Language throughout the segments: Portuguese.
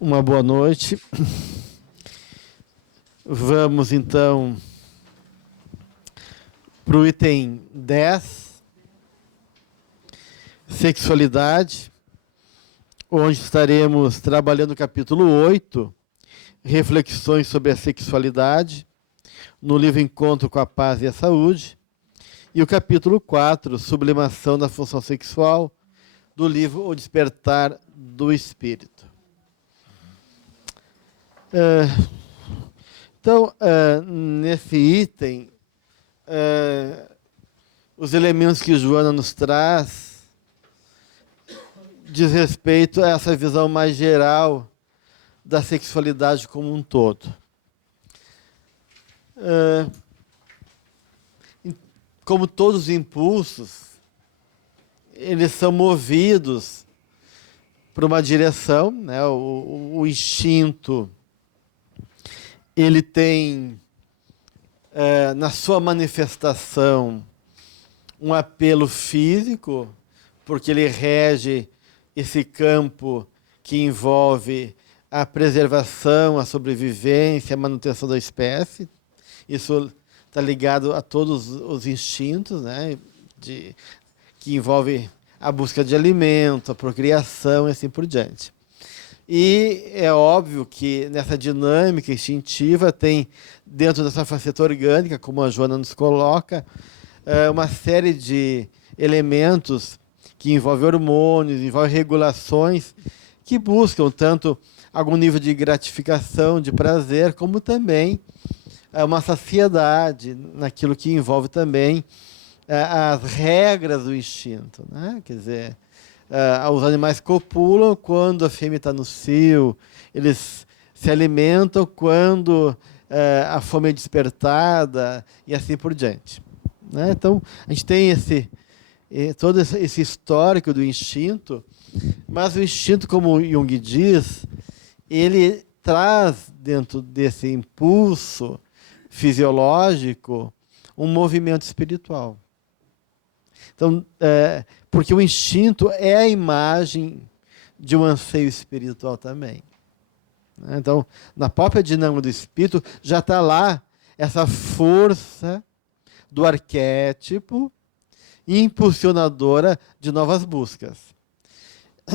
Uma boa noite. Vamos então para o item 10, sexualidade, onde estaremos trabalhando o capítulo 8, reflexões sobre a sexualidade, no livro Encontro com a Paz e a Saúde, e o capítulo 4, sublimação da função sexual, do livro O Despertar do Espírito. Então, nesse item, os elementos que Joana nos traz diz respeito a essa visão mais geral da sexualidade como um todo. Como todos os impulsos, eles são movidos por uma direção, né? O instinto, ele tem, na sua manifestação, um apelo físico, porque ele rege esse campo que envolve a preservação, a sobrevivência, a manutenção da espécie. Isso está ligado a todos os instintos, né? Que envolve a busca de alimento, a procriação e assim por diante. E é óbvio que nessa dinâmica instintiva tem, dentro dessa faceta orgânica, como a Joana nos coloca, uma série de elementos que envolvem hormônios, envolvem regulações que buscam tanto algum nível de gratificação, de prazer, como também uma saciedade naquilo que envolve também as regras do instinto, né? Quer dizer, os animais copulam quando a fêmea está no cio, eles se alimentam quando a fome é despertada e assim por diante, né? Então, a gente tem todo esse histórico do instinto, mas o instinto, como Jung diz, ele traz dentro desse impulso fisiológico um movimento espiritual. Então, porque o instinto é a imagem de um anseio espiritual também. Então, na própria dinâmica do espírito, já está lá essa força do arquétipo impulsionadora de novas buscas.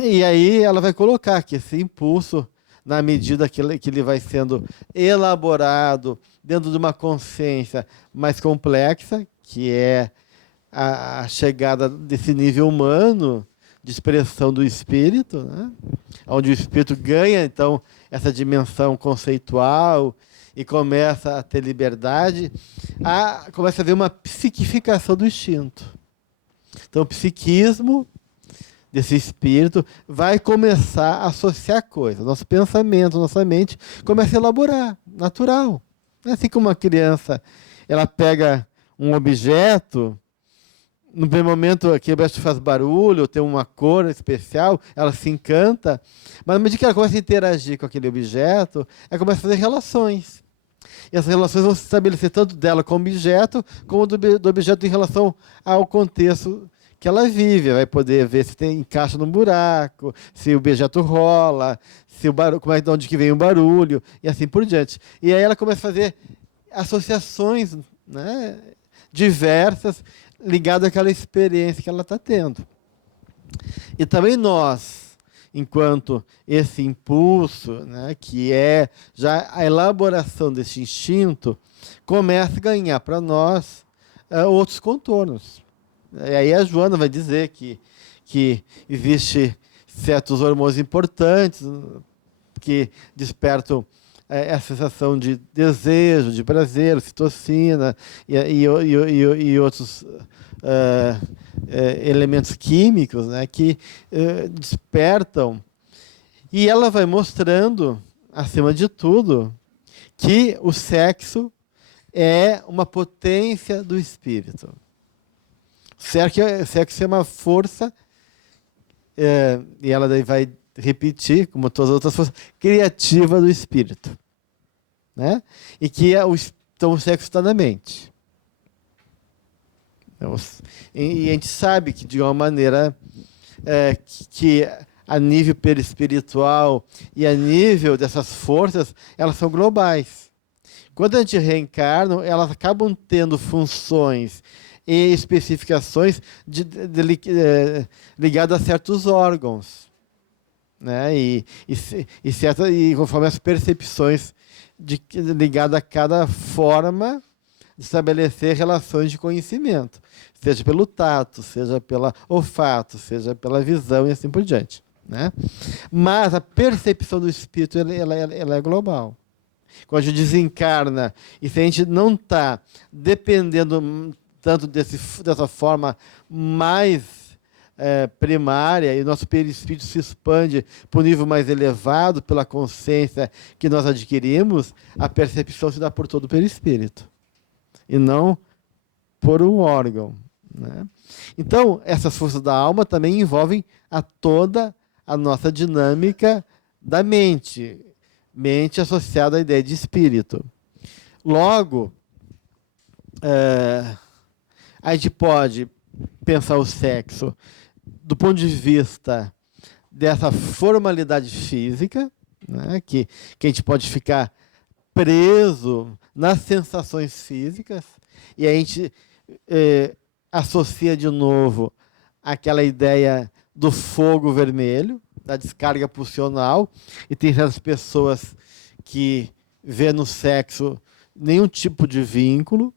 E aí ela vai colocar que esse impulso, na medida que ele vai sendo elaborado dentro de uma consciência mais complexa, que é a chegada desse nível humano de expressão do espírito, né? Onde o espírito ganha, então, essa dimensão conceitual e começa a ter liberdade, começa a haver uma psiquificação do instinto. Então, o psiquismo desse espírito vai começar a associar coisas. Nosso pensamento, nossa mente começa a elaborar, natural. Assim como uma criança, ela pega um objeto, no primeiro momento aquele objeto faz barulho, tem uma cor especial, ela se encanta, mas na medida que ela começa a interagir com aquele objeto, ela começa a fazer relações. E essas relações vão se estabelecer tanto dela como objeto, como do objeto em relação ao contexto que ela vive. Vai poder ver se encaixa num buraco, se o objeto rola, se o barulho, de onde que vem o barulho, e assim por diante. E aí ela começa a fazer associações, né, diversas, ligadas àquela experiência que ela está tendo. E também nós, enquanto esse impulso, né, que é já a elaboração desse instinto, começa a ganhar para nós outros contornos. E aí a Joana vai dizer que existe certos hormônios importantes que despertam a sensação de desejo, de prazer, ocitocina e outros elementos químicos, né, que despertam. E ela vai mostrando, acima de tudo, que o sexo é uma potência do espírito. Sexo é uma força, e ela daí vai repetir, como todas as outras forças, criativa do espírito, né? E que então o sexo está na mente. Então, e a gente sabe que, de uma maneira, que a nível perispiritual e a nível dessas forças, elas são globais. Quando a gente reencarna, elas acabam tendo funções e especificações ligadas a certos órgãos, né? E conforme as percepções ligadas a cada forma de estabelecer relações de conhecimento, seja pelo tato, seja pelo olfato, seja pela visão e assim por diante, né? Mas a percepção do espírito ela é global. Quando a gente desencarna, e se a gente não está dependendo tanto dessa forma mais primária, e o nosso perispírito se expande para um nível mais elevado pela consciência que nós adquirimos, a percepção se dá por todo o perispírito, e não por um órgão, né? Então, essas forças da alma também envolvem toda a nossa dinâmica da mente. Mente associada à ideia de espírito. Logo, a gente pode pensar o sexo do ponto de vista dessa formalidade física, né, que a gente pode ficar preso nas sensações físicas, e a gente associa de novo aquela ideia do fogo vermelho, da descarga pulsional, e tem certas pessoas que vê no sexo nenhum tipo de vínculo,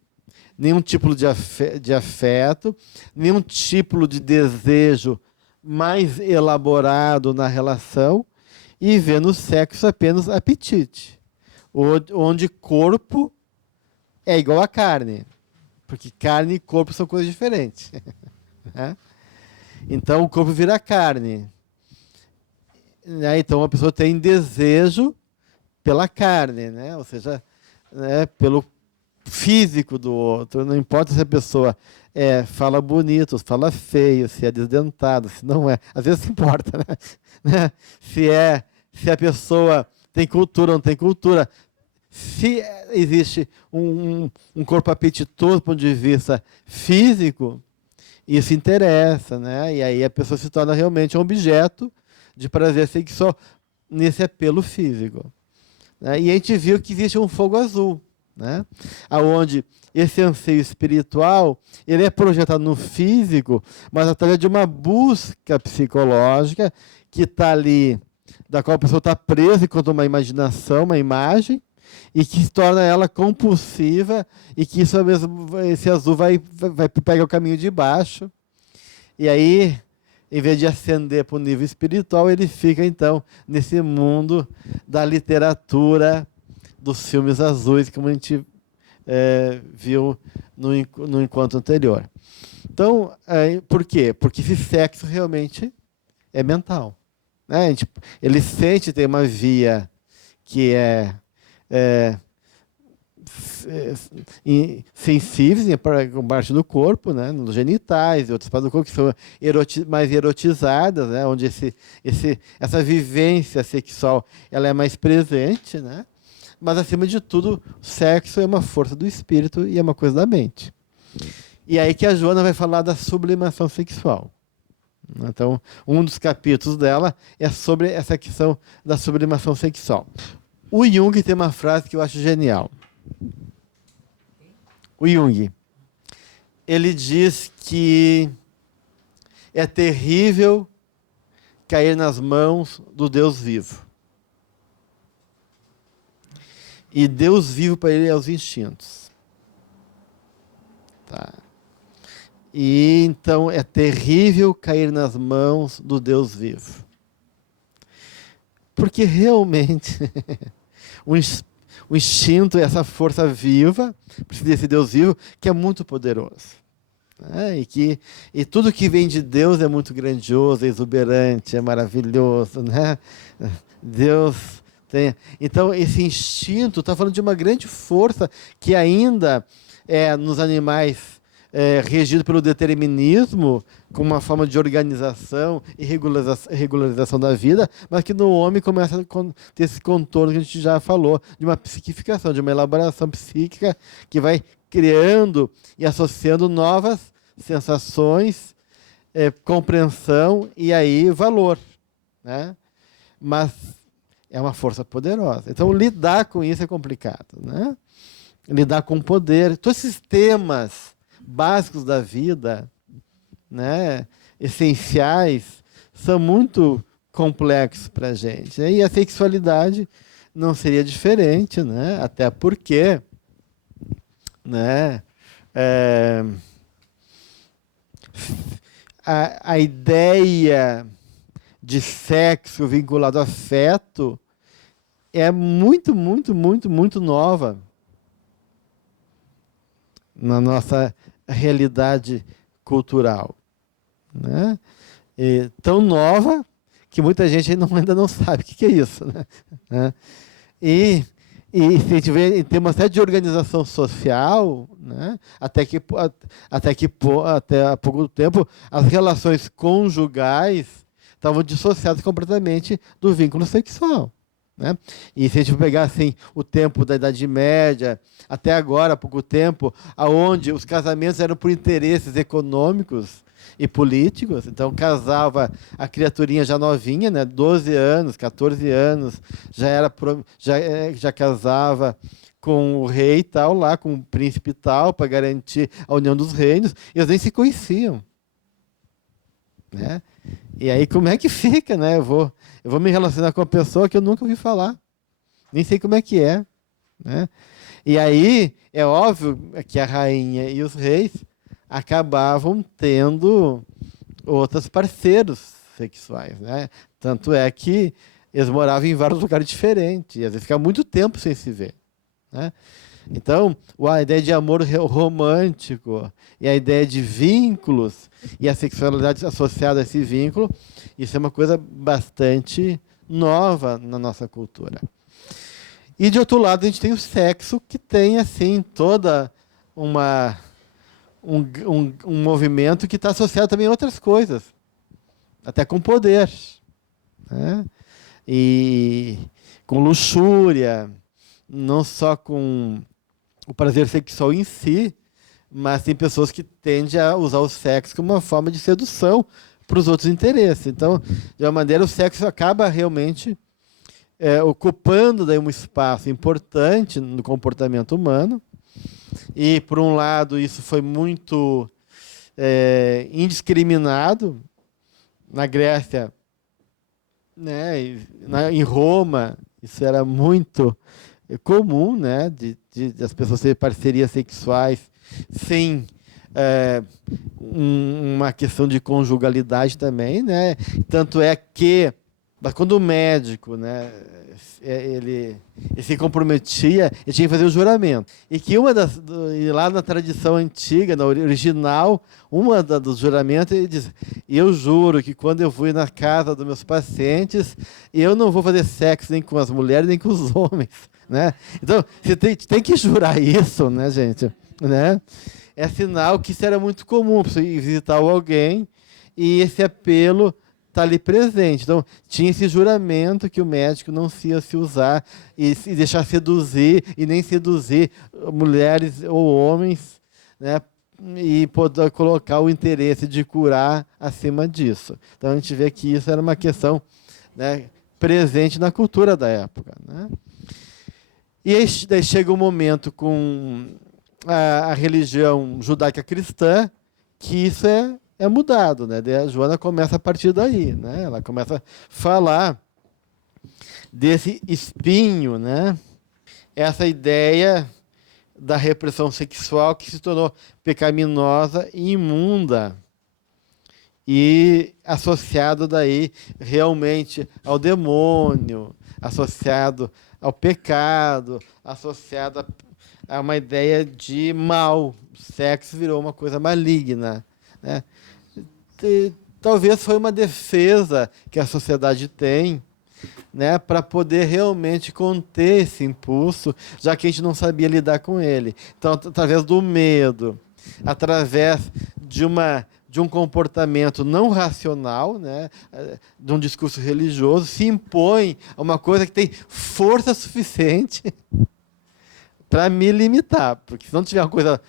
nenhum tipo de afeto, nenhum tipo de desejo mais elaborado na relação, e vê no sexo apenas apetite, onde corpo é igual a carne, porque carne e corpo são coisas diferentes. Né? Então o corpo vira carne. Né? Então a pessoa tem desejo pela carne, né? Ou seja, né, pelo físico do outro. Não importa se a pessoa fala bonito, fala feio, se é desdentada, se não é. Às vezes importa, né? Se a pessoa tem cultura ou não tem cultura. Se existe um corpo apetitoso do ponto de vista físico, isso interessa, né? E aí a pessoa se torna realmente um objeto de prazer sexual nesse apelo físico. Né? E a gente viu que existe um fogo azul, né? Onde esse anseio espiritual ele é projetado no físico, mas através de uma busca psicológica que está ali, da qual a pessoa está presa enquanto uma imaginação, uma imagem, e que torna ela compulsiva, e que isso mesmo, esse azul vai pegar o caminho de baixo, e aí, em vez de ascender para o nível espiritual, ele fica, então, nesse mundo da literatura, dos filmes azuis, como a gente viu no encontro anterior. Então, por quê? Porque esse sexo realmente é mental. Né? Ele sente, tem uma via que é sensíveis para parte do corpo, né, nos genitais e outras partes do corpo que são mais erotizadas, né, onde essa vivência sexual ela é mais presente, né, mas acima de tudo, o sexo é uma força do espírito e é uma coisa da mente. E aí que a Joana vai falar da sublimação sexual. Então, um dos capítulos dela é sobre essa questão da sublimação sexual. O Jung tem uma frase que eu acho genial. O Jung, ele diz que é terrível cair nas mãos do Deus vivo. E Deus vivo para ele é os instintos. Tá. E então é terrível cair nas mãos do Deus vivo. Porque realmente o instinto é essa força viva, precisa desse Deus vivo, que é muito poderoso. Né? E tudo que vem de Deus é muito grandioso, é exuberante, é maravilhoso. Né? Deus tem. Então, esse instinto está falando de uma grande força que ainda é nos animais regido pelo determinismo, com uma forma de organização e regularização da vida, mas que no homem começa a ter esse contorno que a gente já falou, de uma psiquificação, de uma elaboração psíquica que vai criando e associando novas sensações, compreensão e aí valor. né? Mas é uma força poderosa. Então, lidar com isso é complicado, né? Lidar com o poder. Todos esses temas básicos da vida, né, essenciais, são muito complexos para a gente, né? E a sexualidade não seria diferente, né? Até porque, né, é, a ideia de sexo vinculado a afeto é muito, muito, muito, muito nova na nossa realidade cultural, né? E tão nova que muita gente ainda não sabe o que é isso, né? E, e se a gente vê, tem uma série de organização social, né? Até há pouco tempo as relações conjugais estavam dissociadas completamente do vínculo sexual, né? E se a gente pegar assim, o tempo da Idade Média, até agora, há pouco tempo, aonde os casamentos eram por interesses econômicos e políticos, então casava a criaturinha já novinha, né, 12 anos, 14 anos, já casava com o rei e tal, lá com o príncipe e tal, para garantir a união dos reinos, e eles nem se conheciam, né? E aí como é que fica, né? Eu vou me relacionar com uma pessoa que eu nunca ouvi falar, nem sei como é que é, né? E aí é óbvio que a rainha e os reis acabavam tendo outros parceiros sexuais, né? Tanto é que eles moravam em vários lugares diferentes, e às vezes ficavam muito tempo sem se ver, né? Então, a ideia de amor romântico e a ideia de vínculos e a sexualidade associada a esse vínculo, isso é uma coisa bastante nova na nossa cultura. E, de outro lado, a gente tem o sexo, que tem, assim, toda um movimento que está associado também a outras coisas, até com poder, né? E com luxúria, não só com o prazer sexual em si, mas tem pessoas que tendem a usar o sexo como uma forma de sedução para os outros interesses. Então, de uma maneira, o sexo acaba realmente ocupando daí um espaço importante no comportamento humano. E, por um lado, isso foi muito indiscriminado na Grécia, né, em Roma. Isso era muito comum, né, das pessoas terem parcerias sexuais sem uma questão de conjugalidade também, né? Tanto é que, mas quando o médico, né, ele se comprometia, ele tinha que fazer o juramento. E que lá na tradição antiga, na original, dos juramentos, ele diz: eu juro que quando eu fui na casa dos meus pacientes, eu não vou fazer sexo nem com as mulheres, nem com os homens, né? Então, você tem que jurar isso, né, gente? Né? É sinal que isso era muito comum, para você ir visitar alguém e esse apelo está ali presente. Então, tinha esse juramento que o médico não ia se usar e deixar seduzir, e nem seduzir mulheres ou homens, né, e poder colocar o interesse de curar acima disso. Então, a gente vê que isso era uma questão, né, presente na cultura da época, né? E aí daí chega um momento com a religião judaica cristã que isso é mudado, né? Daí a Joana começa a partir daí, né? Ela começa a falar desse espinho, né? Essa ideia da repressão sexual que se tornou pecaminosa e imunda e associado daí realmente ao demônio, associado ao pecado, associado a uma ideia de mal. O sexo virou uma coisa maligna, né? Talvez foi uma defesa que a sociedade tem, né, para poder realmente conter esse impulso, já que a gente não sabia lidar com ele. Então, através do medo, através de um comportamento não racional, né, de um discurso religioso, se impõe a uma coisa que tem força suficiente para me limitar. Porque se não tiver uma coisa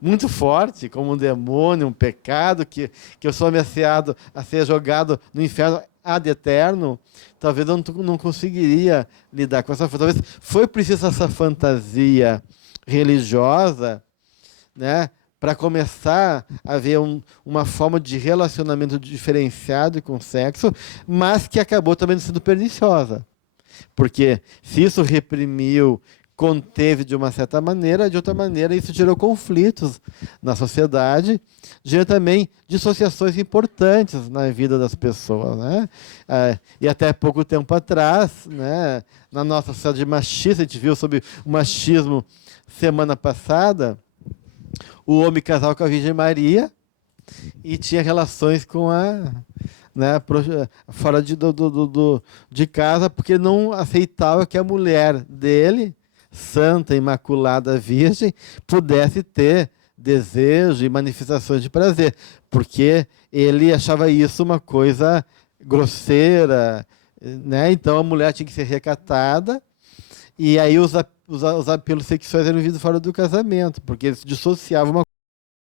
muito forte, como um demônio, um pecado, que eu sou ameaçado a ser jogado no inferno ad eterno, talvez eu não conseguiria lidar com essa fantasia. Talvez foi preciso essa fantasia religiosa, né, para começar a haver uma forma de relacionamento diferenciado com o sexo, mas que acabou também sendo perniciosa. Porque se isso reprimiu, conteve de uma certa maneira, de outra maneira isso gerou conflitos na sociedade, gerou também dissociações importantes na vida das pessoas, né? E até pouco tempo atrás, né, na nossa sociedade machista, a gente viu sobre o machismo semana passada, o homem casava com a Virgem Maria e tinha relações com a... né, fora de casa, porque não aceitava que a mulher dele, santa, imaculada, virgem, pudesse ter desejo e manifestações de prazer, porque ele achava isso uma coisa grosseira, né? Então a mulher tinha que ser recatada, e aí os apelos sexuais eram vividos fora do casamento, porque eles dissociavam uma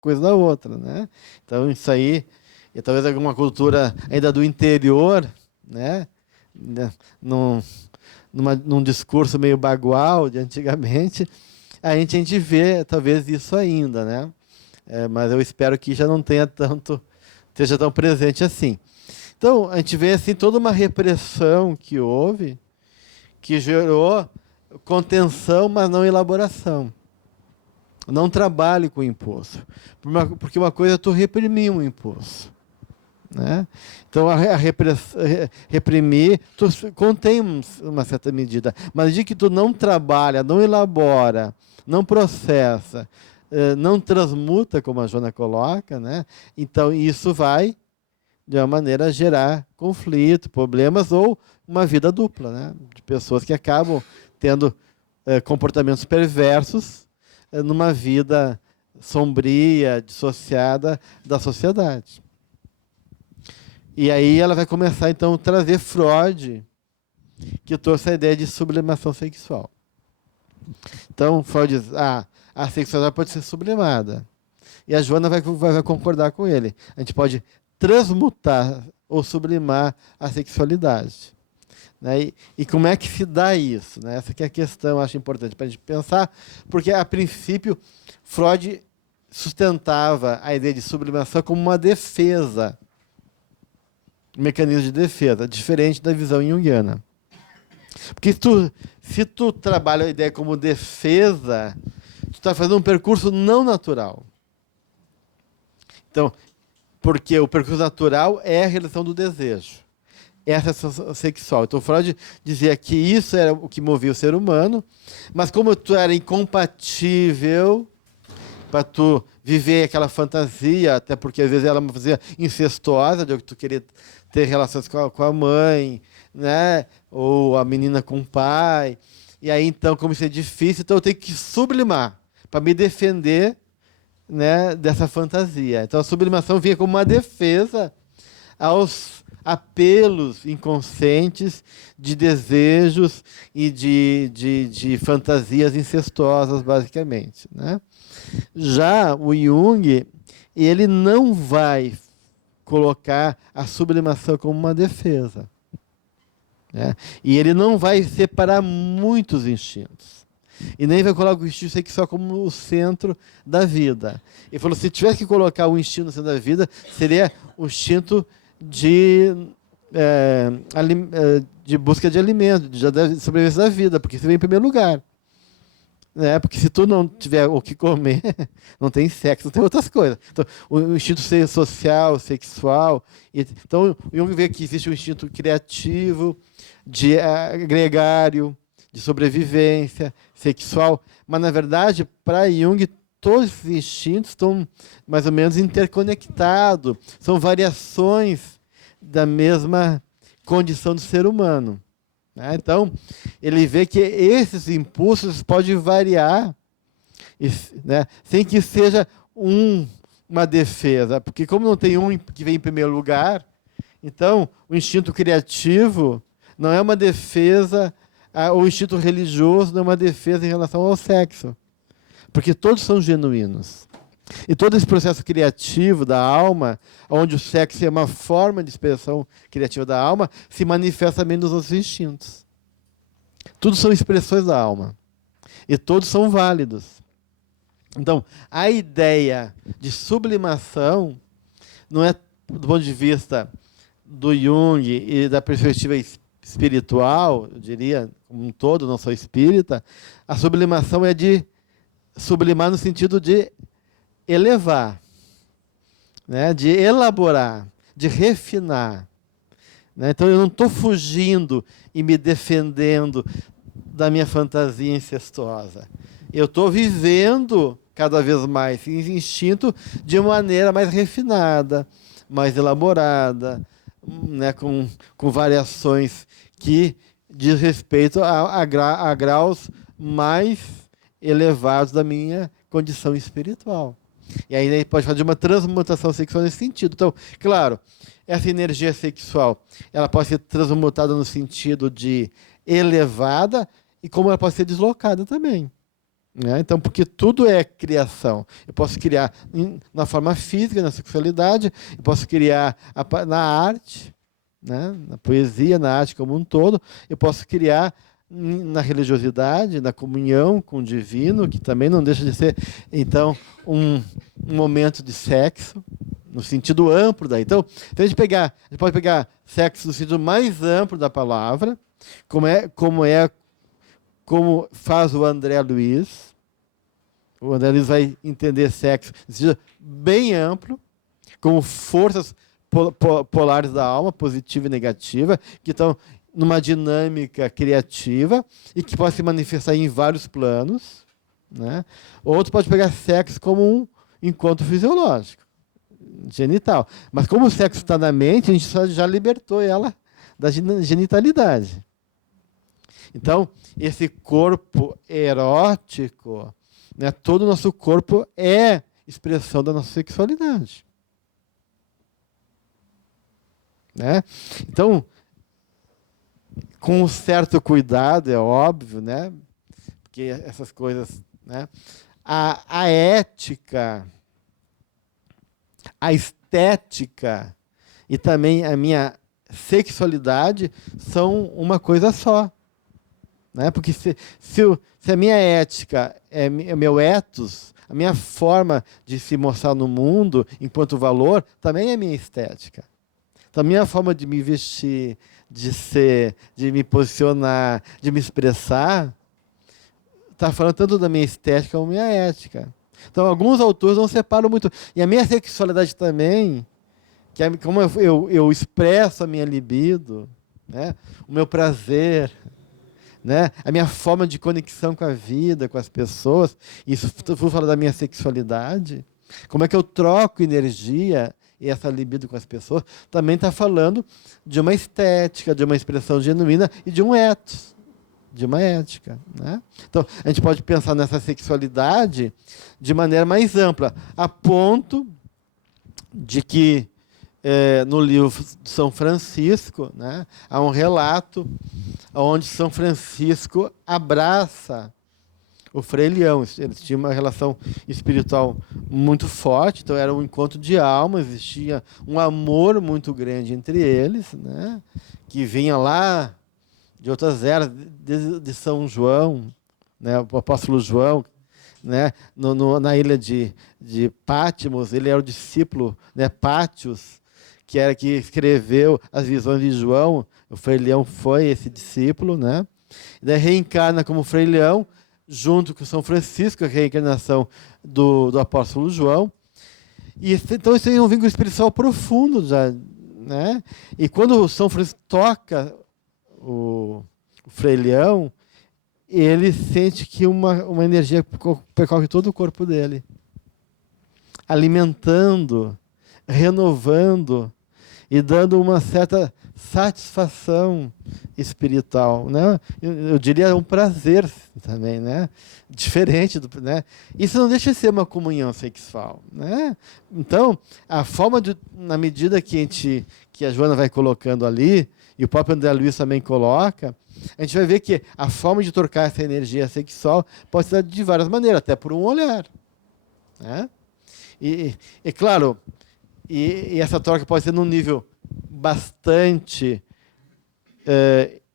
coisa da outra, né? Então isso aí, e talvez alguma cultura ainda do interior, né? Num discurso meio bagual de antigamente, a gente vê talvez isso ainda, né? Mas eu espero que já não tenha tanto, esteja tão presente assim. Então, a gente vê assim toda uma repressão que houve, que gerou contenção, mas não elaboração. Não trabalhe com o impulso. Porque uma coisa é tu reprimir um impulso, né? Então, reprimir, tu contém uma certa medida. Mas de que tu não trabalha, não elabora, não processa, não transmuta, como a Joana coloca, né? Então, isso vai, de uma maneira, gerar conflito, problemas ou uma vida dupla, né? De pessoas que acabam tendo comportamentos perversos numa vida sombria, dissociada da sociedade. E aí ela vai começar, então, a trazer Freud, que trouxe a ideia de sublimação sexual. Então, Freud diz, a sexualidade pode ser sublimada. E a Joana vai concordar com ele. A gente pode transmutar ou sublimar a sexualidade. Né? E como é que se dá isso? Né? Essa que é a questão, eu acho importante para a gente pensar, porque, a princípio, Freud sustentava a ideia de sublimação como uma defesa, um mecanismo de defesa, diferente da visão junguiana. Porque se tu trabalha a ideia como defesa, tu está fazendo um percurso não natural. Então, porque o percurso natural é a realização do desejo. Essa é a sexual. Então, Freud dizia que isso era o que movia o ser humano, mas como tu era incompatível para tu viver aquela fantasia, até porque às vezes ela é uma fantasia incestuosa, de que tu queria ter relações com a mãe, né? Ou a menina com o pai. E aí, então, como isso é difícil, então eu tenho que sublimar para me defender, né, dessa fantasia. Então, a sublimação vinha como uma defesa aos apelos inconscientes de desejos e de fantasias incestuosas, basicamente, né? Já o Jung, ele não vai colocar a sublimação como uma defesa, né? E ele não vai separar muitos instintos. E nem vai colocar o instinto sexual como o centro da vida. Ele falou, se tivesse que colocar o instinto no centro da vida, seria o instinto de busca de alimento, de sobrevivência da vida, porque isso vem em primeiro lugar. Né? Porque se tu não tiver o que comer, não tem sexo, não tem outras coisas. Então, o instinto social, sexual. Então, o Jung vê que existe um instinto criativo, de gregário, de sobrevivência, sexual. Mas, na verdade, para Jung, todos esses instintos estão mais ou menos interconectados. São variações da mesma condição do ser humano. Né? Então, ele vê que esses impulsos podem variar, né, sem que seja uma defesa. Porque como não tem um que vem em primeiro lugar, então o instinto criativo não é uma defesa, o instinto religioso não é uma defesa em relação ao sexo. Porque todos são genuínos. E todo esse processo criativo da alma, onde o sexo é uma forma de expressão criativa da alma, se manifesta também nos outros instintos. Tudo são expressões da alma. E todos são válidos. Então, a ideia de sublimação não é, do ponto de vista do Jung e da perspectiva espiritual, eu diria, como um todo, não sou espírita, a sublimação é de sublimar no sentido de elevar, né? De elaborar, de refinar. Né? Então, eu não estou fugindo e me defendendo da minha fantasia incestuosa. Eu estou vivendo cada vez mais esse instinto de maneira mais refinada, mais elaborada, né, com variações que diz respeito a graus mais elevados da minha condição espiritual. E aí pode falar de uma transmutação sexual nesse sentido. Então, claro, essa energia sexual ela pode ser transmutada no sentido de elevada e como ela pode ser deslocada também. Né? Então, porque tudo é criação. Eu posso criar na forma física, na sexualidade, eu posso criar na arte, né? Na poesia, na arte como um todo, eu posso criar na religiosidade, na comunhão com o divino, que também não deixa de ser, então, um momento de sexo, no sentido amplo daí. Então, a gente pode pegar sexo no sentido mais amplo da palavra, como faz o André Luiz. O André Luiz vai entender sexo no sentido bem amplo, como forças polares da alma, positiva e negativa, que estão numa dinâmica criativa e que pode se manifestar em vários planos. Né? Outro pode pegar sexo como um encontro fisiológico, genital. Mas como o sexo está na mente, a gente já libertou ela da genitalidade. Então, esse corpo erótico, né, todo o nosso corpo é expressão da nossa sexualidade. Né? Então, com um certo cuidado, é óbvio, né? Porque essas coisas, né? A ética, a estética e também a minha sexualidade são uma coisa só. Né? Porque se a minha ética é meu ethos, a minha forma de se mostrar no mundo enquanto valor, também é minha estética. Então, a minha forma de me vestir, de ser, de me posicionar, de me expressar, está falando tanto da minha estética como da minha ética. Então, alguns autores não separam muito. E a minha sexualidade também, que é como eu expresso a minha libido, né? O meu prazer, né? A minha forma de conexão com a vida, com as pessoas, isso vou falar da minha sexualidade, como é que eu troco energia e essa libido com as pessoas, também está falando de uma estética, de uma expressão genuína e de um ethos, de uma ética. Né? Então, a gente pode pensar nessa sexualidade de maneira mais ampla, a ponto de que no livro de São Francisco, né, há um relato onde São Francisco abraça o Frei Leão. Eles tinham uma relação espiritual muito forte, então era um encontro de alma, existia um amor muito grande entre eles, né, que vinha lá de outras eras, de São João, né, o apóstolo João, né, na ilha de Patmos, ele era o discípulo, né, Pátios, que era que escreveu as visões de João. O Frei Leão foi esse discípulo, né? E daí reencarna como Frei Leão, junto com São Francisco, a reencarnação do apóstolo João. E então isso tem um vínculo espiritual profundo já, né? E quando o São Francisco toca o Frei Leão, ele sente que uma energia percorre todo o corpo dele, alimentando, renovando e dando uma certa satisfação espiritual, né? Eu diria um prazer também, né? Diferente do, né? Isso não deixa de ser uma comunhão sexual, né? Então, a forma na medida que a Joana vai colocando ali, e o próprio André Luiz também coloca, a gente vai ver que a forma de trocar essa energia sexual pode ser de várias maneiras, até por um olhar, né? E claro, e essa troca pode ser num nível bastante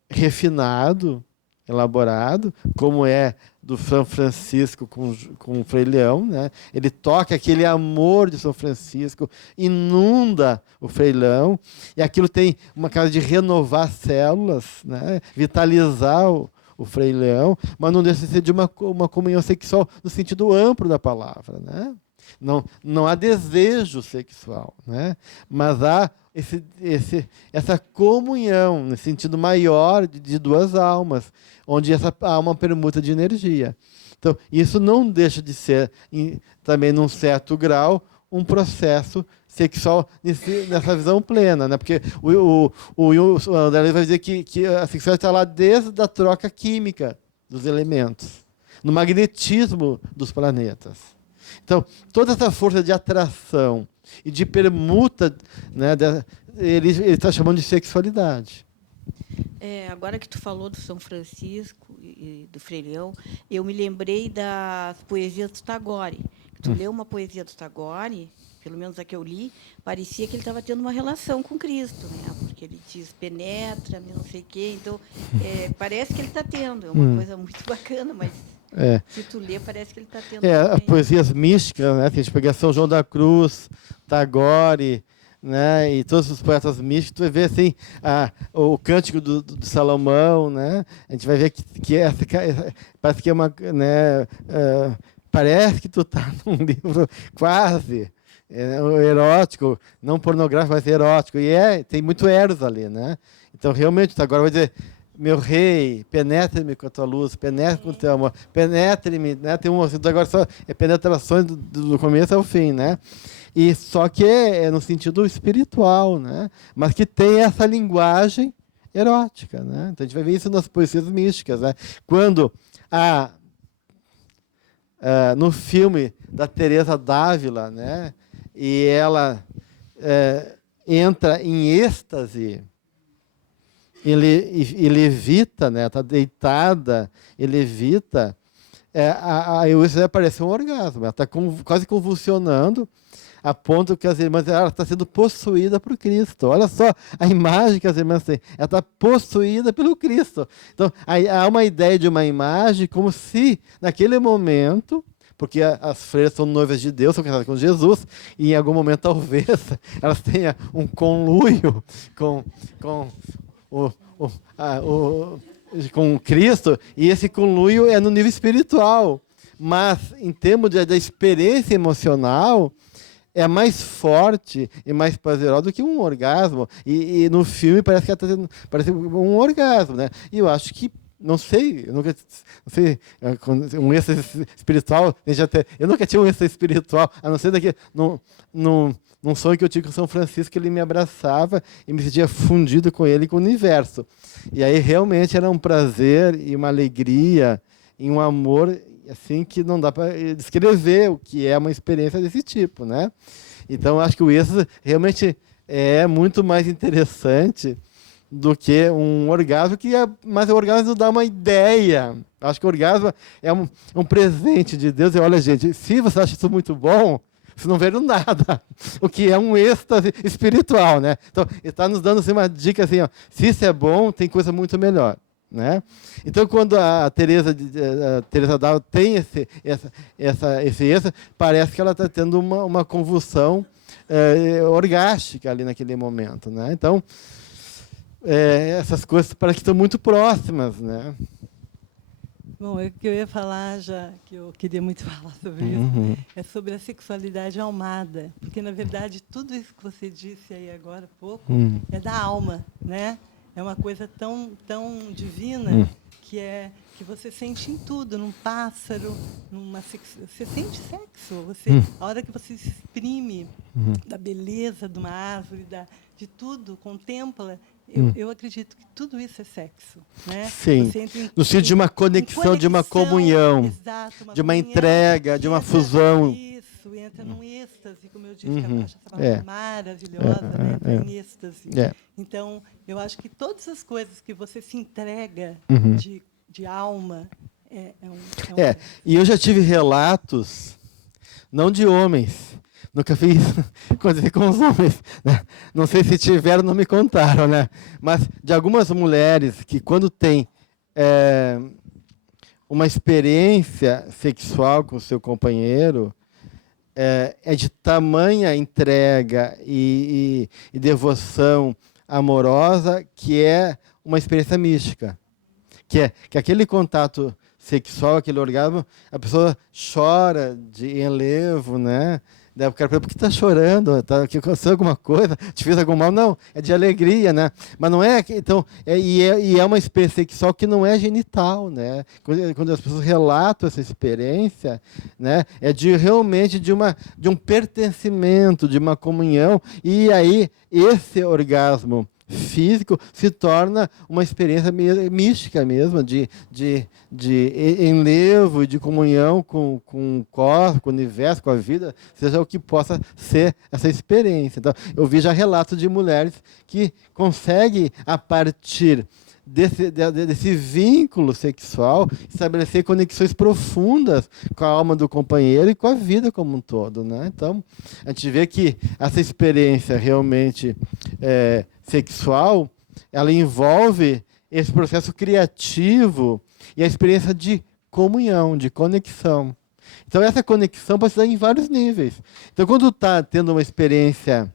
refinado, elaborado, como é do São Francisco com o Frei Leão, né? Ele toca aquele amor de São Francisco, inunda o Frei Leão, e aquilo tem uma cara de renovar células, né? Vitalizar o Frei Leão, mas não deixa de ser de uma comunhão sexual no sentido amplo da palavra, né? Não há desejo sexual, né? Mas há essa comunhão, no sentido maior de duas almas, onde há uma permuta de energia. Então, isso não deixa de ser, também, num certo grau, um processo sexual nessa visão plena, né? Porque o André vai dizer que a sexualidade está lá desde a troca química dos elementos, no magnetismo dos planetas. Então, toda essa força de atração e de permuta, né, ele está chamando de sexualidade. Agora que tu falou do São Francisco e do Frei Leão, eu me lembrei das poesias do Tagore. Tu leu uma poesia do Tagore, pelo menos a que eu li, parecia que ele estava tendo uma relação com Cristo, né? Porque ele diz, penetra-me, não sei o quê. Então, parece que ele está tendo. É uma coisa muito bacana, mas se tu lê, parece que ele está tendo. As poesias místicas, né? Se a gente pegar São João da Cruz, Tagore, né, e todos os poetas místicos, tu vai ver assim, o Cântico do Salomão, né? A gente vai ver que parece que é uma, né, parece que tu está num livro quase erótico, não pornográfico, mas erótico, e tem muito eros ali, né? Então realmente agora vai dizer: meu rei, penetre-me com a tua luz, penetre-me com o teu amor, penetre-me, né? Tem agora só penetrações do começo ao fim, né? E só que é no sentido espiritual, né? Mas que tem essa linguagem erótica, né? Então a gente vai ver isso nas poesias místicas, né? Quando no filme da Teresa d'Ávila, né? E ela entra em êxtase e levita, né? Está deitada e levita, isso vai parecer um orgasmo. Ela está quase convulsionando, a ponto que as irmãs, ela está sendo possuída por Cristo. Olha só a imagem que as irmãs têm. Ela está possuída pelo Cristo. Então, há uma ideia de uma imagem como se, naquele momento, porque as freiras são noivas de Deus, são casadas com Jesus, e em algum momento, talvez, elas tenham um conluio com Cristo, e esse conluio é no nível espiritual. Mas, em termos da experiência emocional, é mais forte e mais prazeroso do que um orgasmo. E no filme parece que parece um orgasmo, né? E eu acho que, não sei, não sei, um êxtase espiritual, eu nunca tive um êxtase espiritual, a não ser num sonho que eu tive com São Francisco, ele me abraçava e me sentia fundido com ele e com o universo. E aí realmente era um prazer e uma alegria e um amor assim que não dá para descrever o que é uma experiência desse tipo, né? Então acho que o êxtase realmente é muito mais interessante do que um orgasmo, mas o orgasmo dá uma ideia. Acho que o orgasmo é um presente de Deus. E olha, gente, se você acha isso muito bom, vocês não viram nada. O que é um êxtase espiritual, né? Então, ele está nos dando assim, uma dica assim, ó, se isso é bom, tem coisa muito melhor. Né? Então, quando a Teresa d'Ávila tem esse êxtase, parece que ela está tendo uma convulsão orgástica ali naquele momento. Né? Então, essas coisas parecem que estão muito próximas. Né? Bom, o que eu ia falar, já que eu queria muito falar sobre isso, é sobre a sexualidade almada. Porque, na verdade, tudo isso que você disse aí agora há pouco é da alma, né? É uma coisa tão divina que você sente em tudo, num pássaro, você sente sexo. A hora que você se exprime da beleza de uma árvore, de tudo, contempla. Eu acredito que tudo isso é sexo. Né? Sim, no sentido de uma conexão, de uma comunhão, exato, de uma entrega, de uma fusão. Isso, entra num êxtase, como eu disse, que eu acho essa palavra maravilhosa, né? Entra em êxtase. Então, eu acho que todas as coisas que você se entrega de alma e eu já tive relatos, não de homens, nunca fiz coisa com os homens, né? Não sei se tiveram, não me contaram, né? Mas de algumas mulheres que quando tem uma experiência sexual com o seu companheiro, é de tamanha entrega e devoção amorosa que é uma experiência mística. Que aquele contato sexual, aquele orgasmo, a pessoa chora de enlevo, né? Daí o cara pergunta, por que está chorando? Tá, que aconteceu alguma coisa? Te fez algum mal? Não, é de alegria, né? Mas não é... Então, é uma experiência sexual que não é genital, né? Quando as pessoas relatam essa experiência, né? É realmente de um pertencimento, de uma comunhão. E aí, esse orgasmo físico se torna uma experiência mística mesmo, de enlevo, de comunhão com o cosmos, com o universo, com a vida, seja o que possa ser essa experiência. Então, eu vi já relatos de mulheres que conseguem, a partir desse vínculo sexual, estabelecer conexões profundas com a alma do companheiro e com a vida como um todo, né? Então, a gente vê que essa experiência realmente sexual, ela envolve esse processo criativo e a experiência de comunhão, de conexão. Então, essa conexão pode se dar em vários níveis. Então, quando está tendo uma experiência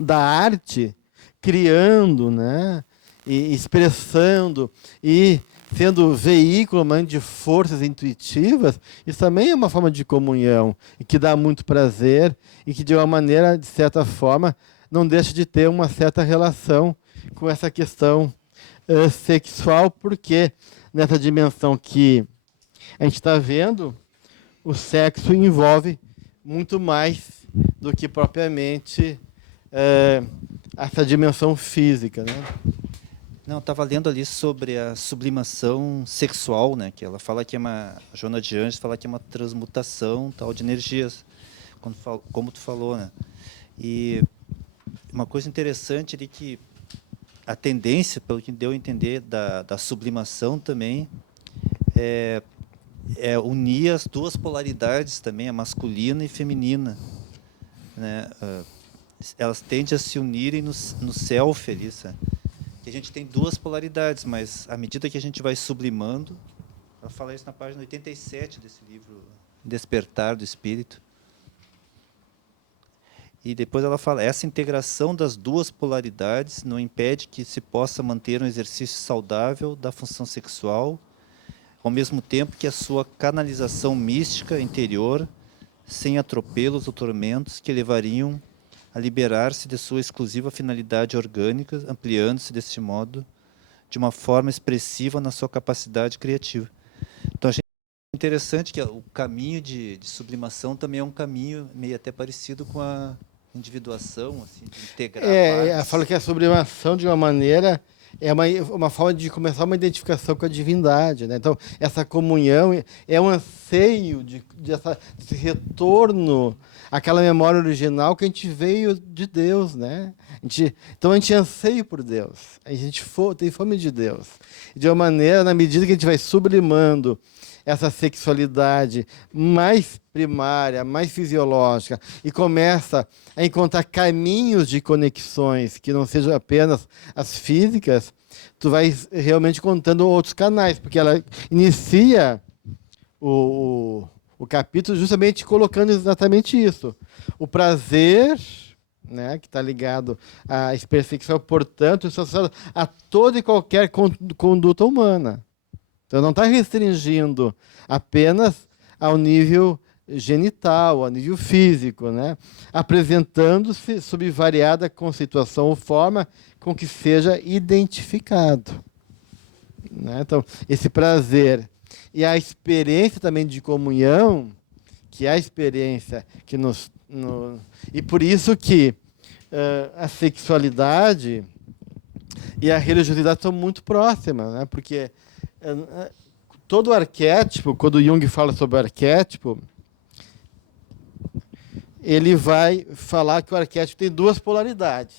da arte, criando, né, e expressando e sendo veículo de forças intuitivas, isso também é uma forma de comunhão e que dá muito prazer e que, de uma maneira, de certa forma, não deixa de ter uma certa relação com essa questão sexual, porque nessa dimensão que a gente está vendo, o sexo envolve muito mais do que propriamente essa dimensão física, né? Não, estava lendo ali sobre a sublimação sexual, né? Que ela fala que a Joana de Anjos fala que é uma transmutação tal de energias, como tu falou, né? E uma coisa interessante ali que a tendência, pelo que deu a entender, da sublimação também é unir as duas polaridades também, a masculina e feminina, né? Elas tendem a se unirem no self ali, sabe? Que a gente tem duas polaridades, mas à medida que a gente vai sublimando, ela fala isso na página 87 desse livro, Despertar do Espírito. E depois ela fala, essa integração das duas polaridades não impede que se possa manter um exercício saudável da função sexual, ao mesmo tempo que a sua canalização mística interior, sem atropelos ou tormentos que levariam a liberar-se de sua exclusiva finalidade orgânica, ampliando-se deste modo de uma forma expressiva na sua capacidade criativa. Então, achei interessante que o caminho de sublimação também é um caminho meio até parecido com a individuação, assim, de integrar partes. Fala que a sublimação, de uma maneira, é uma forma de começar uma identificação com a divindade, né? Então, essa comunhão é um anseio desse retorno àquela memória original que a gente veio de Deus, né? Então, a gente anseia por Deus, a gente tem fome de Deus. De uma maneira, na medida que a gente vai sublimando essa sexualidade mais primária, mais fisiológica, e começa a encontrar caminhos de conexões que não sejam apenas as físicas, tu vai realmente contando outros canais, porque ela inicia o capítulo justamente colocando exatamente isso. O prazer, né, que está ligado à experiência sexual, portanto, associado a toda e qualquer conduta humana. Então, não está restringindo apenas ao nível genital, ao nível físico, né? Apresentando-se sob variada conceituação ou forma com que seja identificado, né? Então, esse prazer e a experiência também de comunhão, que é a experiência que e por isso que a sexualidade e a religiosidade são muito próximas, né? Porque todo arquétipo, quando Jung fala sobre o arquétipo, ele vai falar que o arquétipo tem duas polaridades.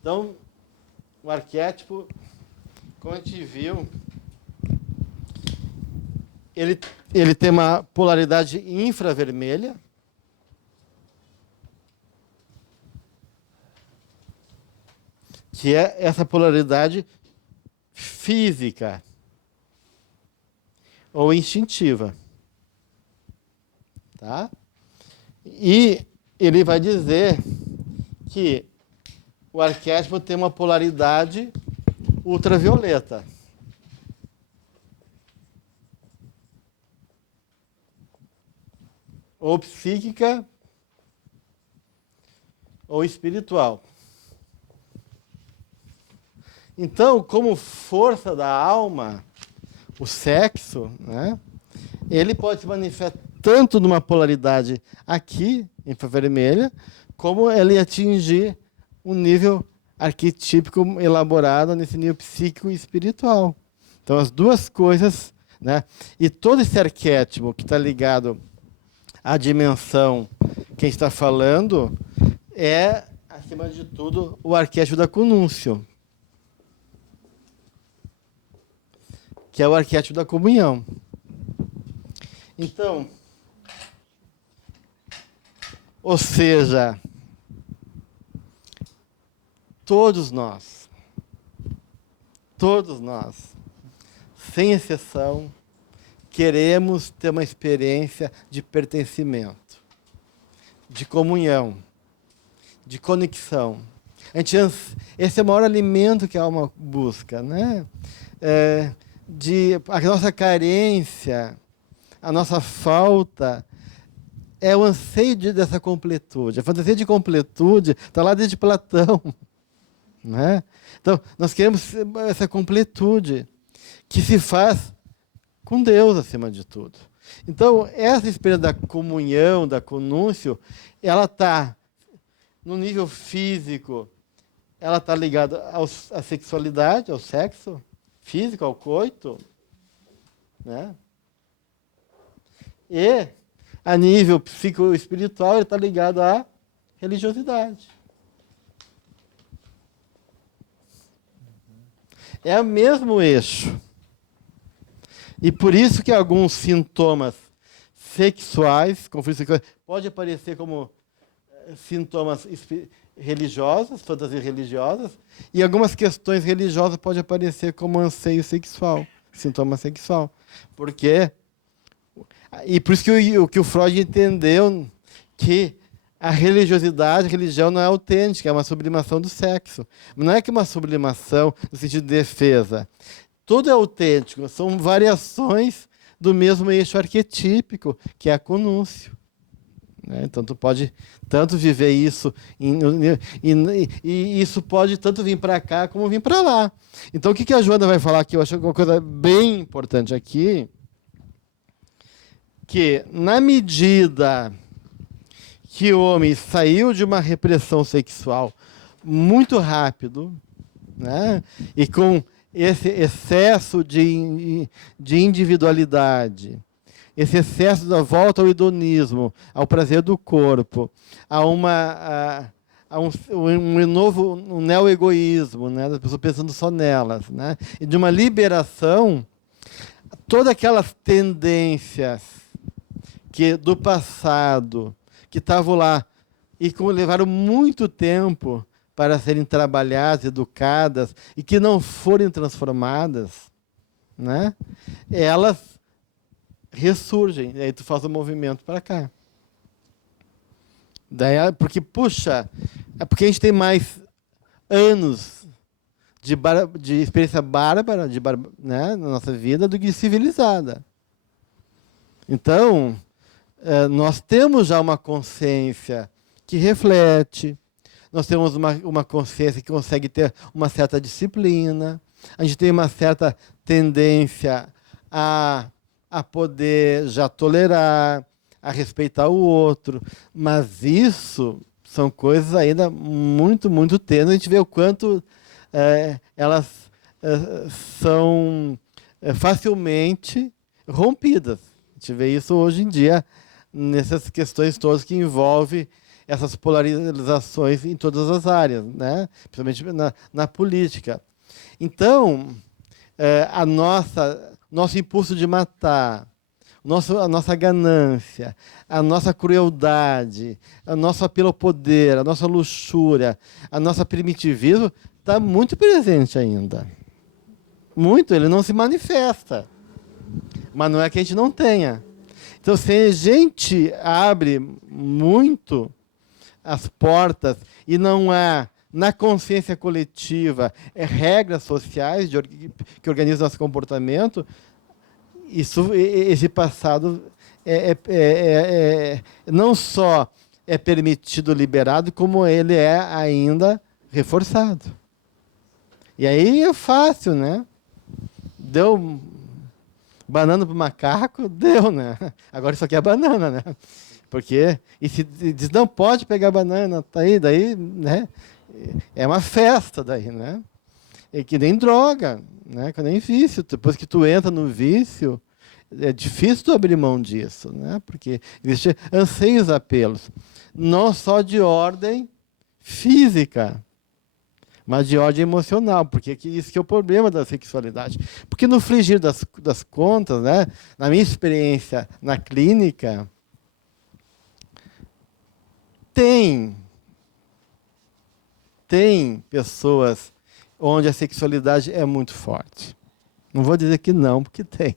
Então, o arquétipo como a gente viu, ele tem uma polaridade infravermelha, que é essa polaridade física ou instintiva. Tá? E ele vai dizer que o arquétipo tem uma polaridade ultravioleta. Ou psíquica ou espiritual. Então, como força da alma, o sexo, né, ele pode se manifestar tanto numa polaridade aqui, infravermelha, como ele atingir um nível arquetípico elaborado nesse nível psíquico e espiritual. Então, as duas coisas, né, e todo esse arquétipo que está ligado à dimensão que a gente está falando é, acima de tudo, o arquétipo da conúncio, que é o arquétipo da comunhão. Então, ou seja, todos nós, sem exceção, queremos ter uma experiência de pertencimento, de comunhão, de conexão. Esse é o maior alimento que a alma busca, né? A nossa carência, a nossa falta, é o anseio dessa completude. A fantasia de completude está lá desde Platão. Né? Então, nós queremos essa completude que se faz com Deus acima de tudo. Então, essa experiência da comunhão, da conúncio, ela está no nível físico, ela está ligada à sexualidade, ao sexo físico, ao coito, né? E, a nível psicoespiritual, ele está ligado à religiosidade. É o mesmo eixo. E por isso que alguns sintomas sexuais, conflitos sexuais, pode aparecer como sintomas religiosos, fantasias religiosas, e algumas questões religiosas podem aparecer como anseio sexual, sintoma sexual. E por isso que o Freud entendeu que a religiosidade, a religião não é autêntica, é uma sublimação do sexo. Não é que uma sublimação no sentido de defesa. Tudo é autêntico, são variações do mesmo eixo arquetípico, que é a conúncio. Então, tu pode tanto viver isso, e isso pode tanto vir para cá como vir para lá. Então, o que a Joana vai falar aqui? Eu acho que uma coisa bem importante aqui, que na medida que o homem saiu de uma repressão sexual muito rápido, né, e com esse excesso de individualidade, esse excesso da volta ao hedonismo, ao prazer do corpo, a um neo-egoísmo, né, das pessoas pensando só nelas, né, e de uma liberação, todas aquelas tendências do passado, que estavam lá e que levaram muito tempo para serem trabalhadas, educadas, e que não forem transformadas, né, elas ressurgem. E aí tu faz um movimento para cá. Porque, puxa, é porque a gente tem mais anos de experiência bárbara, né, na nossa vida, do que civilizada. Então, nós temos já uma consciência que reflete, nós temos uma consciência que consegue ter uma certa disciplina, a gente tem uma certa tendência a poder já tolerar, a respeitar o outro, mas isso são coisas ainda muito, muito tênues. A gente vê o quanto elas são facilmente rompidas. A gente vê isso hoje em dia nessas questões todas que envolvem essas polarizações em todas as áreas, né? Principalmente na política. Então, nosso impulso de matar, a nossa ganância, a nossa crueldade, o nosso apelo ao poder, a nossa luxúria, a nossa primitivismo, está muito presente ainda. Muito, ele não se manifesta. Mas não é que a gente não tenha. Então, se a gente abre muito as portas e não há, na consciência coletiva, regras sociais que organizam nosso comportamento, esse passado não só é permitido, liberado, como ele é ainda reforçado. E aí é fácil, né? Deu banana para o macaco, deu, né? Agora isso aqui é banana, né? Porque e se diz, não pode pegar banana, tá aí, daí, né? É uma festa daí, né? É que nem droga, né? Que nem vício. Depois que tu entra no vício, é difícil tu abrir mão disso, né? Porque existem anseios, apelos, não só de ordem física, mas de ordem emocional, porque isso que é o problema da sexualidade. Porque no frigir das contas, né, na minha experiência na clínica, tem pessoas onde a sexualidade é muito forte. Não vou dizer que não, porque tem.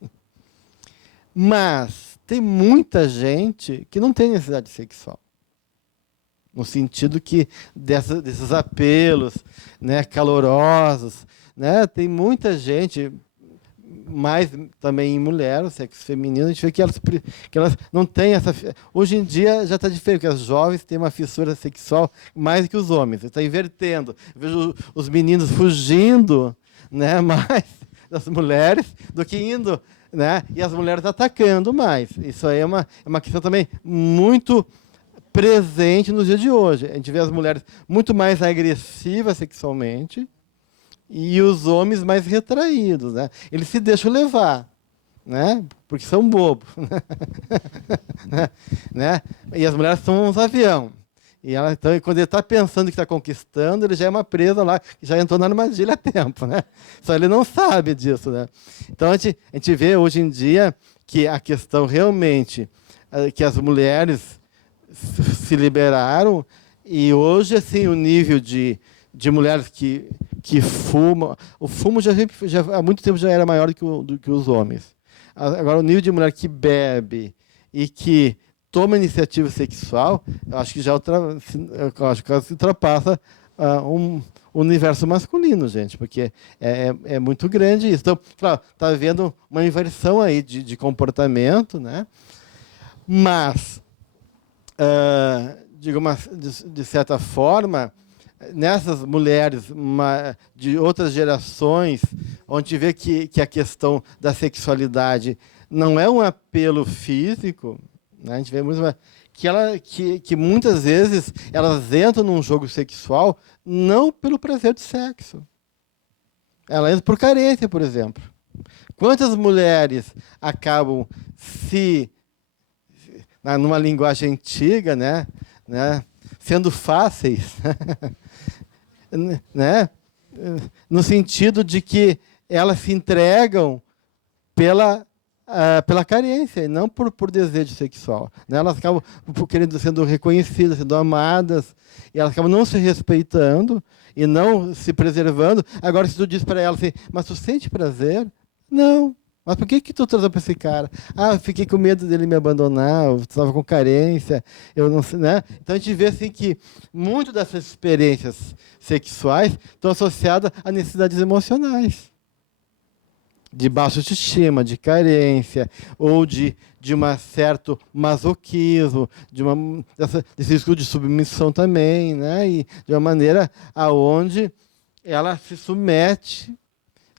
Mas tem muita gente que não tem necessidade sexual. No sentido que desses apelos, né, calorosos, né, tem muita gente, mais também em mulher, o sexo feminino, a gente vê que elas não têm essa... Hoje em dia já está diferente, porque as jovens têm uma fissura sexual mais que os homens. Está invertendo. Eu vejo os meninos fugindo, né, mais das mulheres do que indo, né, e as mulheres atacando mais. Isso aí é uma questão também muito presente nos dias de hoje. A gente vê as mulheres muito mais agressivas sexualmente e os homens mais retraídos, né? Eles se deixam levar, né? Porque são bobos, né? E as mulheres são uns avião. E ela, então, quando ele está pensando que está conquistando, ele já é uma presa lá, que já entrou na armadilha a tempo, né? Só ele não sabe disso, né? Então a gente vê hoje em dia que a questão realmente que as mulheres se liberaram, e hoje assim o nível de mulheres que fumam, o fumo já há muito tempo já era maior do que os homens. Agora o nível de mulher que bebe e que toma iniciativa sexual, eu acho que já se ultrapassa o universo masculino, gente, porque é muito grande isso. Então, está havendo uma inversão aí de comportamento, né? Mas de certa forma, nessas mulheres de outras gerações, onde a gente vê que a questão da sexualidade não é um apelo físico, né? A gente vê muito que muitas vezes elas entram num jogo sexual não pelo prazer do sexo. Ela entra por carência, por exemplo. Quantas mulheres acabam numa linguagem antiga, né, sendo fáceis, né, no sentido de que elas se entregam pela carência e não por desejo sexual, né? Elas acabam sendo reconhecidas, sendo amadas, e elas acabam não se respeitando e não se preservando. Agora, se tu diz para elas assim, mas tu sente prazer? Não. Mas por que tu transou para esse cara? Ah, fiquei com medo dele me abandonar, eu estava com carência, eu não sei, né? Então a gente vê assim que muito dessas experiências sexuais estão associadas a necessidades emocionais, de baixa autoestima, de carência, ou de um certo masoquismo, desse escudo de submissão também, né? E de uma maneira aonde ela se submete,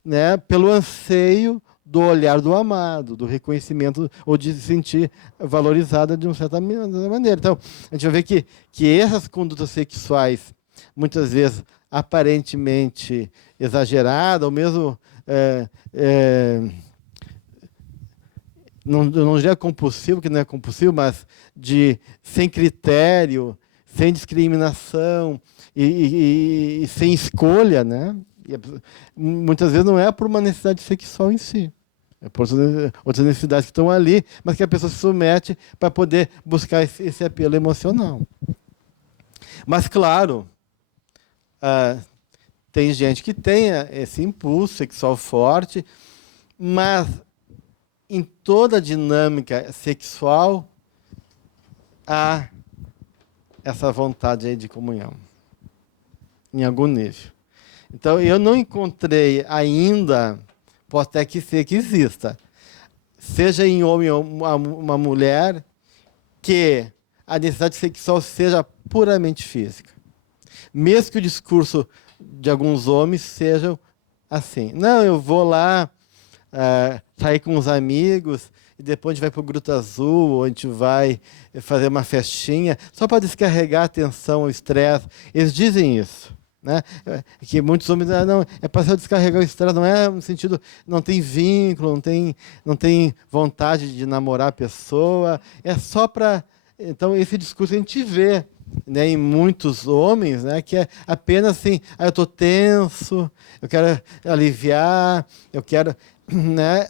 né, pelo anseio do olhar do amado, do reconhecimento, ou de se sentir valorizada de uma certa maneira. Então, a gente vai ver que essas condutas sexuais, muitas vezes aparentemente exageradas, ou mesmo não diria compulsivo, que não é compulsivo, mas sem critério, sem discriminação e sem escolha, né? Muitas vezes não é por uma necessidade sexual em si. É por outras necessidades que estão ali, mas que a pessoa se submete para poder buscar esse apelo emocional. Mas, claro, tem gente que tem esse impulso sexual forte, mas em toda a dinâmica sexual há essa vontade aí de comunhão, em algum nível. Então, eu não encontrei ainda, pode até que ser que exista, seja em homem ou uma mulher, que a necessidade sexual seja puramente física. Mesmo que o discurso de alguns homens seja assim. Não, eu vou lá sair com os amigos e depois a gente vai para o Gruta Azul, ou a gente vai fazer uma festinha, só para descarregar a tensão, o estresse. Eles dizem isso. Né? Que muitos homens não, é para descarregar o estresse, não é no sentido, não tem vínculo, não tem vontade de namorar a pessoa, é só para... Então, esse discurso a gente vê, né, em muitos homens, né, que é apenas assim, eu estou tenso, eu quero aliviar, eu quero... Né,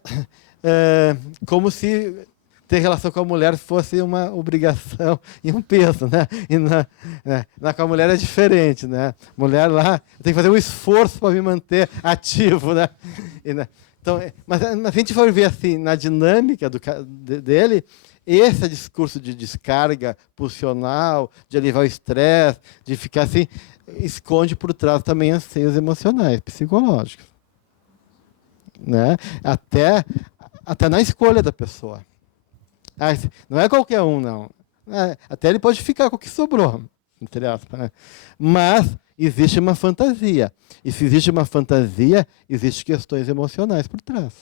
como se ter relação com a mulher fosse uma obrigação e um peso, né? E com a mulher é diferente, né? Mulher lá tem que fazer um esforço para me manter ativo, né? Então, mas se a gente for ver assim na dinâmica dele, esse discurso de descarga pulsional, de aliviar o estresse, de ficar assim, esconde por trás também anseios emocionais, psicológicos, né? Até na escolha da pessoa. Não é qualquer um, não. Até ele pode ficar com o que sobrou, entre aspas, né? Mas existe uma fantasia. E se existe uma fantasia, existem questões emocionais por trás.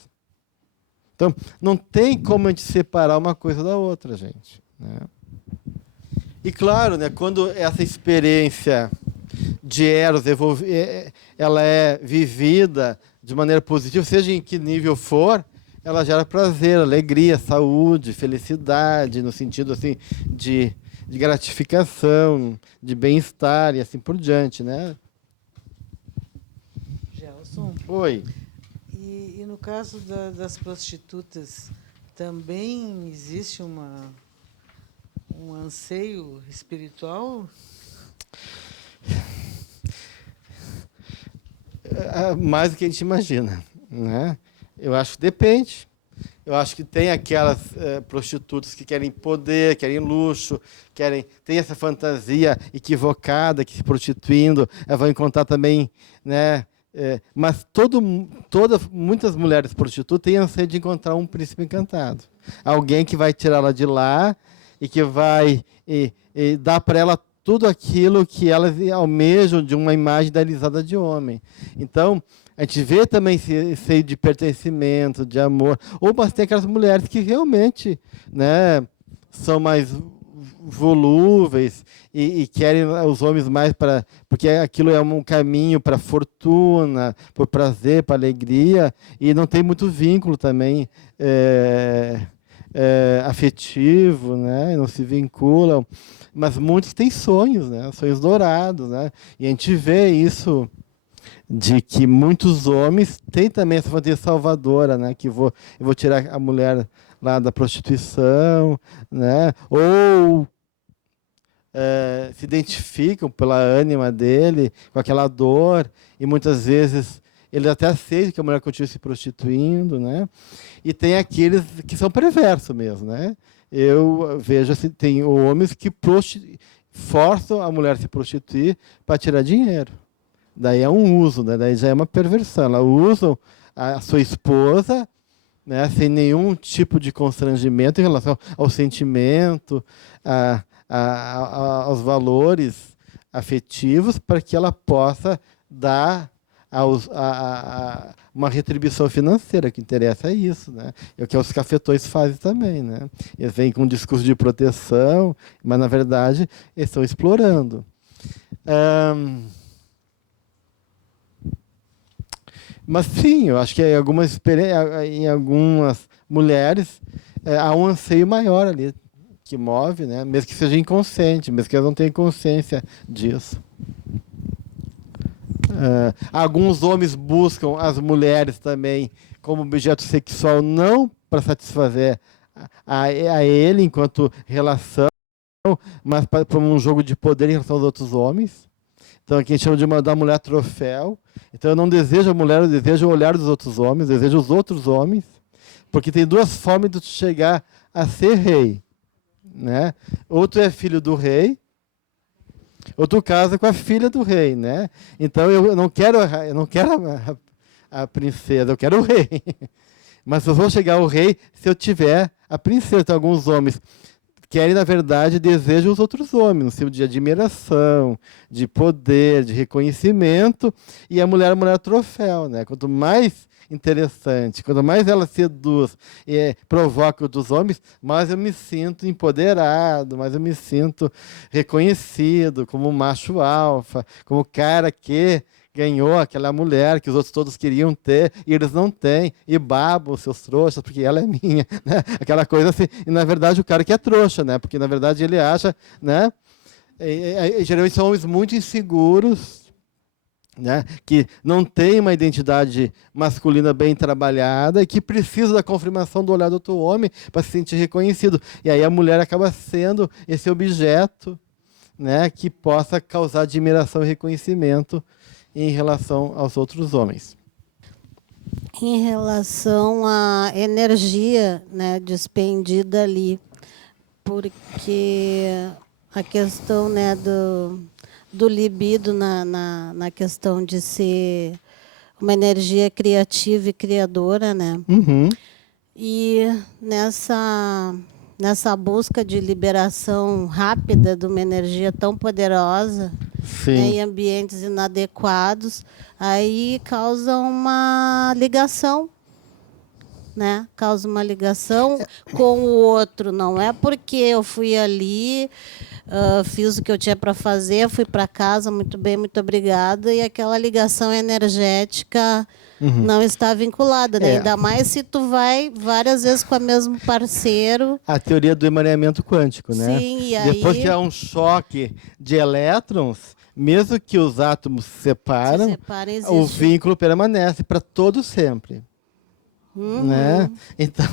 Então, não tem como a gente separar uma coisa da outra, gente, né? E claro, né, quando essa experiência de Eros ela é vivida de maneira positiva, seja em que nível for, ela gera prazer, alegria, saúde, felicidade, no sentido assim de gratificação, de bem-estar e assim por diante, né? Gelson. Oi. E no caso das prostitutas, também existe um anseio espiritual? Mais do que a gente imagina, né? Eu acho que depende. Eu acho que tem aquelas prostitutas que querem poder, querem luxo, tem essa fantasia equivocada que se prostituindo, vão encontrar também, né? Mas muitas mulheres prostitutas têm anseio de encontrar um príncipe encantado, alguém que vai tirá-la de lá e que vai dar para ela tudo aquilo que elas almejam de uma imagem idealizada de homem. Então, a gente vê também esse seio de pertencimento, de amor. Mas tem aquelas mulheres que realmente, né, são mais volúveis e querem os homens mais porque aquilo é um caminho para fortuna, para prazer, para alegria, e não tem muito vínculo também afetivo, né, não se vinculam. Mas muitos têm sonhos, né, sonhos dourados, né, e a gente vê isso de que muitos homens têm também essa fantasia salvadora, né? Que eu vou tirar a mulher lá da prostituição, né? Ou se identificam pela ânima dele, com aquela dor, e muitas vezes eles até aceitam que a mulher continue se prostituindo, né? E tem aqueles que são perversos mesmo, né? Eu vejo assim, tem homens que forçam a mulher a se prostituir para tirar dinheiro. Daí é um uso, né? Daí já é uma perversão. Elas usam a sua esposa, né, sem nenhum tipo de constrangimento em relação ao sentimento, aos valores afetivos, para que ela possa dar uma retribuição financeira. O que interessa é isso, né? É o que os cafetões fazem também, né? Eles vêm com um discurso de proteção, mas, na verdade, eles estão explorando. Mas sim, eu acho que em algumas mulheres há um anseio maior ali que move, né? Mesmo que seja inconsciente, mesmo que elas não tenham consciência disso. Alguns homens buscam as mulheres também como objeto sexual, não para satisfazer a ele enquanto relação, mas para um jogo de poder em relação aos outros homens. Então aqui a gente chama da mulher troféu. Então eu não desejo a mulher, eu desejo o olhar dos outros homens, eu desejo os outros homens, porque tem duas formas de tu chegar a ser rei, né? Ou tu é filho do rei, ou tu casa com a filha do rei, né? Então eu não quero a princesa, eu quero o rei. Mas eu vou chegar ao rei se eu tiver a princesa. Então alguns homens querem, na verdade, desejam os outros homens, no sentido de admiração, de poder, de reconhecimento, e a mulher troféu, né? Quanto mais interessante, quanto mais ela seduz e provoca os dos homens, mais eu me sinto empoderado, mais eu me sinto reconhecido como um macho alfa, como o cara que ganhou aquela mulher que os outros todos queriam ter e eles não têm, e babam os seus trouxas porque ela é minha, né? Aquela coisa assim, e na verdade o cara que é trouxa, né? Porque na verdade ele acha, né? Geralmente são homens muito inseguros, né? Que não tem uma identidade masculina bem trabalhada e que precisa da confirmação do olhar do outro homem para se sentir reconhecido. E aí a mulher acaba sendo esse objeto, né? Que possa causar admiração e reconhecimento em relação aos outros homens. Em relação à energia, né, despendida ali, porque a questão, né, do libido na questão de ser uma energia criativa e criadora, né? Uhum. E nessa busca de liberação rápida de uma energia tão poderosa, né, em ambientes inadequados, aí causa uma ligação, né? Causa uma ligação com o outro. Não é porque eu fui ali, fiz o que eu tinha para fazer, fui para casa, muito bem, muito obrigada, e aquela ligação energética não está vinculada, né? Ainda mais se tu vai várias vezes com o mesmo parceiro. A teoria do emaranhamento quântico, né? Sim, e aí... Depois que há um choque de elétrons, mesmo que os átomos se separam, o vínculo permanece para todo sempre. Né? Então,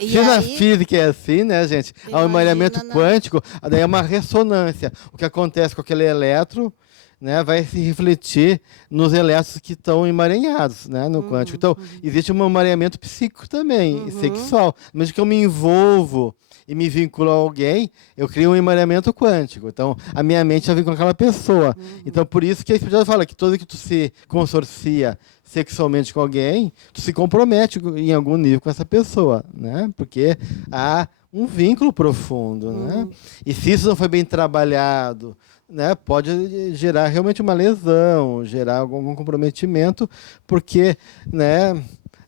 se na física é assim, né, gente? Há um emaranhamento quântico, daí é uma ressonância. O que acontece com aquele elétron, né, vai se refletir nos elétrons que estão emaranhados, né, no quântico. Então, existe um emaranhamento psíquico também, sexual. Mesmo que eu me envolvo e me vinculo a alguém, eu crio um emaranhamento quântico. Então, a minha mente já vem com aquela pessoa. Então, por isso que a espiritualidade fala que todo que tu se consorcia sexualmente com alguém, tu se compromete em algum nível com essa pessoa, né? Porque há um vínculo profundo, né? E se isso não foi bem trabalhado, né, pode gerar realmente uma lesão, gerar algum comprometimento, porque, né,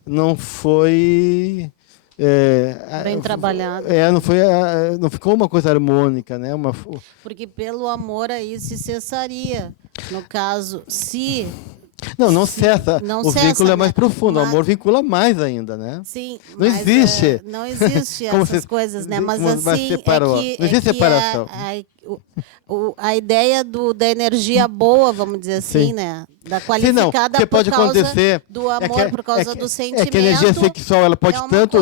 não foi bem trabalhado. Não ficou uma coisa harmônica, né? Porque pelo amor aí se cessaria. No caso, se... Não cessa. O vínculo é mais profundo. Mas... O amor vincula mais ainda, né? Sim. Não existe. Não existe essas coisas, né? Mas assim, não existe separação. A ideia da energia boa, vamos dizer assim, né? Da qualificada por pode causa acontecer do amor, por causa do sentimento. É que a energia sexual, ela pode tanto...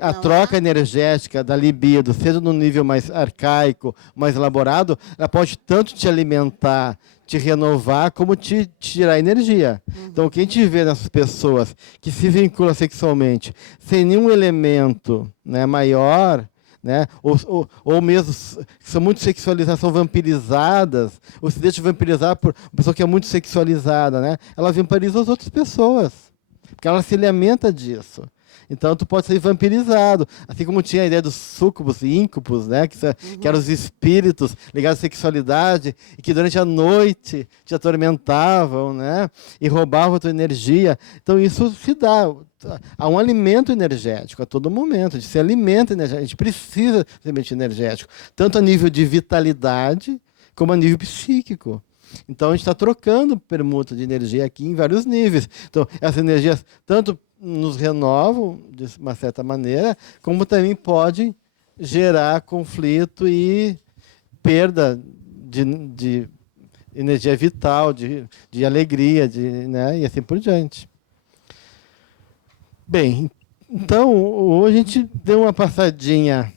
A troca é? energética da libido, seja no nível mais arcaico, mais elaborado, ela pode tanto te alimentar, te renovar, como te tirar energia. Então, o que a gente vê nessas pessoas que se vinculam sexualmente sem nenhum elemento, né, maior, né, ou mesmo que são muito sexualizadas, são vampirizadas, ou se deixam vampirizar por uma pessoa que é muito sexualizada, né, ela vampiriza as outras pessoas, porque ela se alimenta disso. Então, tu pode ser vampirizado. Assim como tinha a ideia dos súcubos e íncubos, né? Que eram os espíritos ligados à sexualidade e que durante a noite te atormentavam, né? E roubavam a tua energia. Então, isso se dá. Há um alimento energético a todo momento. A gente se alimenta energético. A gente precisa de alimento energético. Tanto a nível de vitalidade, como a nível psíquico. Então, a gente está trocando permuta de energia aqui em vários níveis. Então, essas energias, tanto nos renovam, de uma certa maneira, como também pode gerar conflito e perda de energia vital, de alegria, né, e assim por diante. Bem, então, hoje a gente deu uma passadinha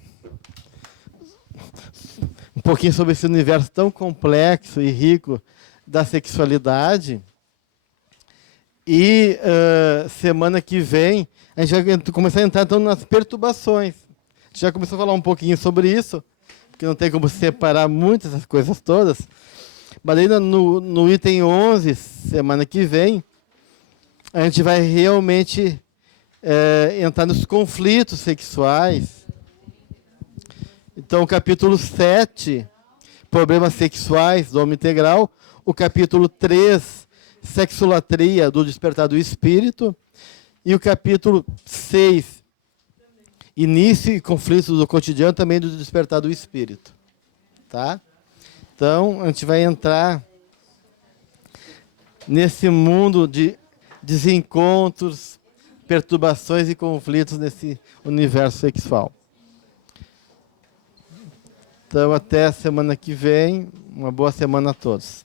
um pouquinho sobre esse universo tão complexo e rico da sexualidade. E semana que vem a gente vai começar a entrar então, nas perturbações. A gente já começou a falar um pouquinho sobre isso, porque não tem como separar muitas essas coisas todas. Mas ainda no item 11, semana que vem, a gente vai realmente entrar nos conflitos sexuais. Então, o capítulo 7, problemas sexuais do homem integral. O capítulo 3, sexolatria do despertar do espírito. E o capítulo 6, início e conflitos do cotidiano, também do despertar do espírito. Tá? Então, a gente vai entrar nesse mundo de desencontros, perturbações e conflitos nesse universo sexual. Então, até a semana que vem. Uma boa semana a todos.